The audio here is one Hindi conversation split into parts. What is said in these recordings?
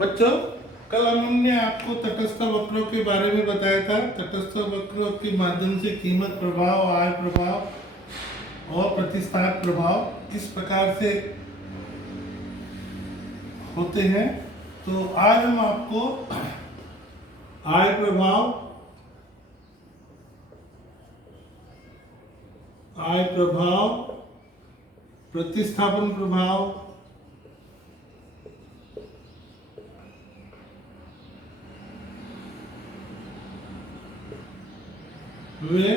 बच्चों, कल हमने आपको तटस्थ वक्रों के बारे में बताया था। तटस्थ वक्रों के माध्यम से कीमत प्रभाव, आय प्रभाव और प्रतिस्थापन प्रभाव इस प्रकार से होते हैं। तो आज हम आपको आय प्रभाव, प्रतिस्थापन प्रभाव, वे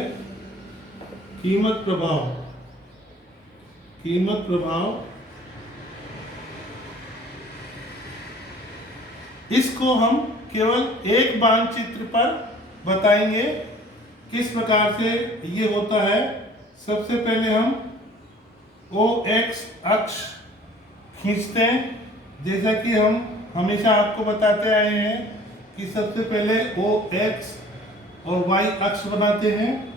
कीमत प्रभाव इसको हम केवल एक मानचित्र पर बताएंगे किस प्रकार से ये होता है। सबसे पहले हम OX अक्ष खींचते हैं, जैसा कि हम हमेशा आपको बताते आए हैं कि सबसे पहले OX और Y अक्ष बनाते हैं।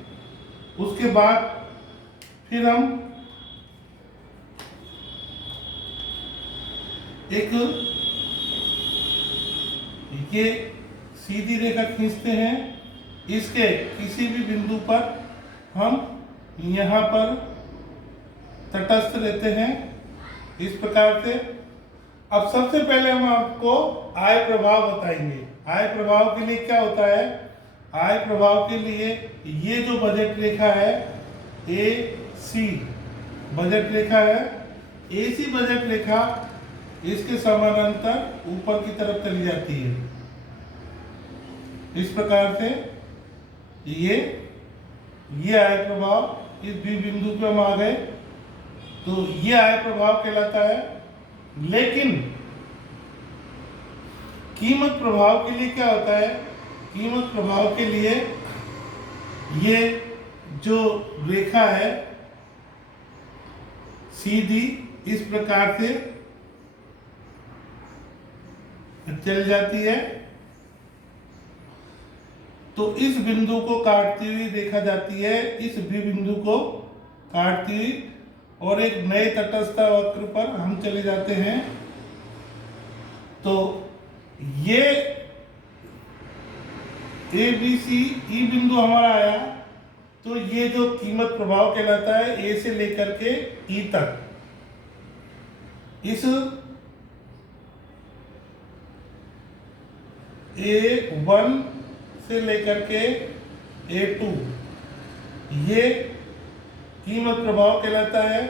उसके बाद फिर हम एक ये सीधी रेखा खींचते हैं। इसके किसी भी बिंदु पर हम यहाँ पर तटस्थ रहते हैं, इस प्रकार से। अब सबसे पहले हम आपको आय प्रभाव बताएंगे। आय प्रभाव के लिए क्या होता है? आय प्रभाव के लिए ये जो बजट रेखा है AC बजट रेखा है, AC बजट रेखा इसके समानांतर ऊपर की तरफ चली जाती है। इस प्रकार से ये आय प्रभाव, इस B बिंदु पे हम आ गए तो ये आय प्रभाव कहलाता है। लेकिन कीमत प्रभाव के लिए क्या होता है? कीमत प्रभाव के लिए ये जो रेखा है सीधी इस प्रकार से चल जाती है, तो इस बिंदु को काटती हुई देखा जाती है, इस B बिंदु को काटती हुई, और एक नए तटस्थ वक्र पर हम चले जाते हैं। तो ये ABCE बिंदु हमारा आया, तो ये जो कीमत प्रभाव कहलाता है A से लेकर के E तक। इस A1 से लेकर के A2 ये कीमत प्रभाव कहलाता है,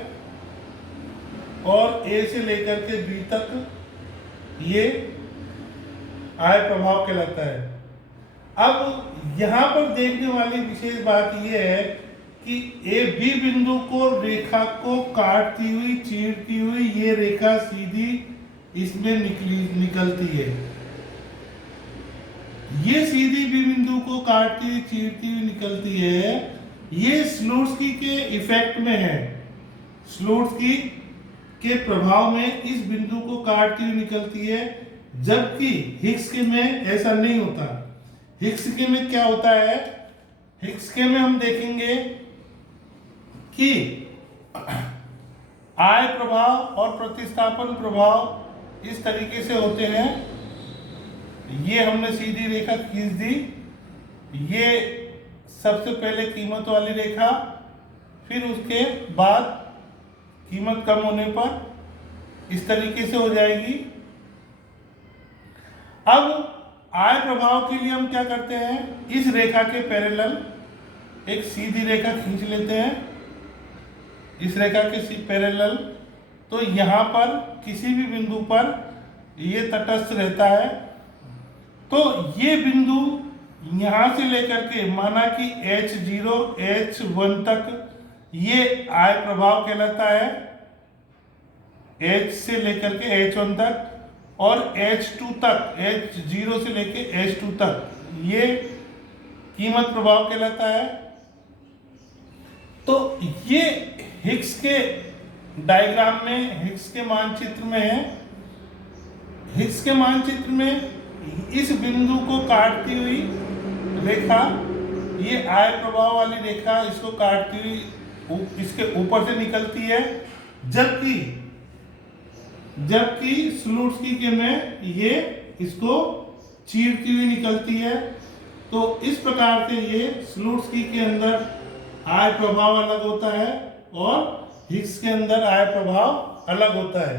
और A से लेकर के B तक ये आय प्रभाव कहलाता है। अब यहाँ पर देखने वाली विशेष बात यह है कि B बिंदु को रेखा को काटती हुई, चीरती हुई ये रेखा सीधी इसमें निकलती है। ये सीधी B बिंदु को काटती हुई, चीरती हुई निकलती है। ये स्लोट्स्की के इफेक्ट में है, स्लोट्स्की के प्रभाव में इस बिंदु को काटती हुई निकलती है, जबकि हिग्स के में ऐसा नहीं होता। हिग्स के में क्या होता है? हिग्स के में हम देखेंगे कि आय प्रभाव और प्रतिस्थापन प्रभाव इस तरीके से होते हैं। ये हमने सीधी रेखा खींच दी, ये सबसे पहले कीमत वाली रेखा, फिर उसके बाद कीमत कम होने पर इस तरीके से हो जाएगी। अब आय प्रभाव के लिए हम क्या करते हैं? इस रेखा के पैरेलल एक सीधी रेखा खींच लेते हैं, इस रेखा के पैरेलल। तो यहाँ पर किसी भी बिंदु पर ये तटस्थ रहता है। तो ये बिंदु यहाँ से लेकर के, माना कि H0 H1 तक ये आय प्रभाव कहलाता है, H से लेकर के H1 तक, और H2 तक, H0 से लेकर H2 तक ये कीमत प्रभाव कहलाता है। तो ये हिग्स के डायग्राम में, हिग्स के मानचित्र में है। हिग्स के मानचित्र में इस बिंदु को काटती हुई रेखा, ये आय प्रभाव वाली रेखा इसको काटती हुई इसके ऊपर से निकलती है, जबकि स्लूट्स्की के में ये इसको चीरती हुई निकलती है। तो इस प्रकार से ये स्लुट्स्की के अंदर आय प्रभाव अलग होता है और हिग्स के अंदर आय प्रभाव अलग होता है।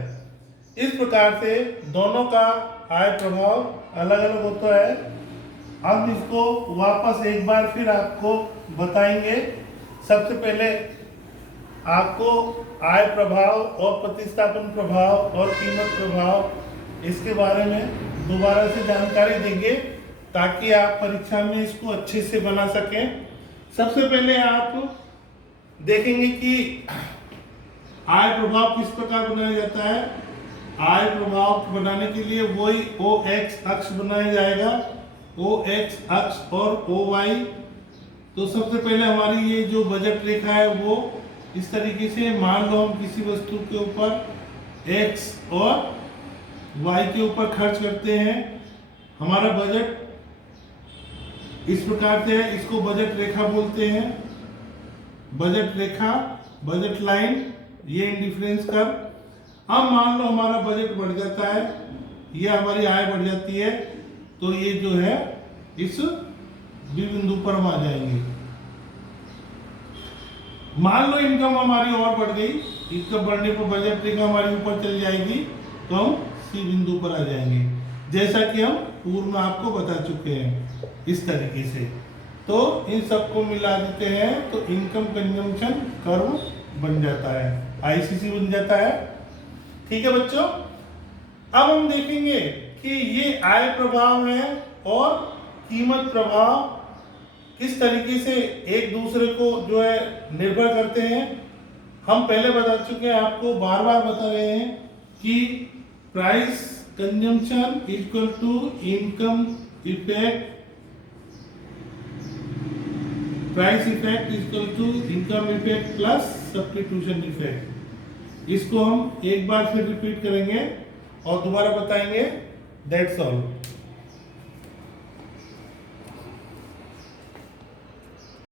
इस प्रकार से दोनों का आय प्रभाव अलग अलग होता है। हम इसको वापस एक बार फिर आपको बताएंगे। सबसे पहले आपको आय प्रभाव और प्रतिस्थापन प्रभाव और कीमत प्रभाव इसके बारे में दोबारा से जानकारी देंगे ताकि आप परीक्षा में इसको अच्छे से बना सकें। सबसे पहले आप देखेंगे कि आय प्रभाव किस प्रकार बनाया जाता है। आय प्रभाव बनाने के लिए वही OX अक्ष बनाया जाएगा, OX अक्ष और OY। तो सबसे पहले हमारी ये जो बजट रेखा है वो इस तरीके से, मान लो हम किसी वस्तु के ऊपर X और Y के ऊपर खर्च करते हैं, हमारा बजट इस प्रकार से है, इसको बजट रेखा बोलते हैं। बजट रेखा, बजट लाइन, ये इंडिफरेंस कर्व। अब मान लो हमारा बजट बढ़ जाता है, ये हमारी आय बढ़ जाती है, तो ये जो है इस बी बिंदु पर हम आ जाएंगे। मान लो इनकम हमारी और बढ़ गई, इनकम बढ़ने पर बजट रेखा हमारी ऊपर चल जाएगी, तो हम सी बिंदु पर आ जाएंगे, जैसा कि हम पूर्व में आपको बता चुके हैं इस तरीके से। तो इन सबको मिला देते हैं तो इनकम कंजम्पशन कर्व बन जाता है, ICC बन जाता है। ठीक है बच्चों, अब हम देखेंगे कि ये आय प्रभाव है और कीमत प्रभाव किस तरीके से एक दूसरे को जो है निर्भर करते हैं। हम पहले बता चुके हैं, आपको बार बार बता रहे हैं कि price consumption equal to income effect, price effect equal to income effect plus substitution effect. इसको हम एक बार फिर रिपीट करेंगे और दोबारा बताएंगे। That's all.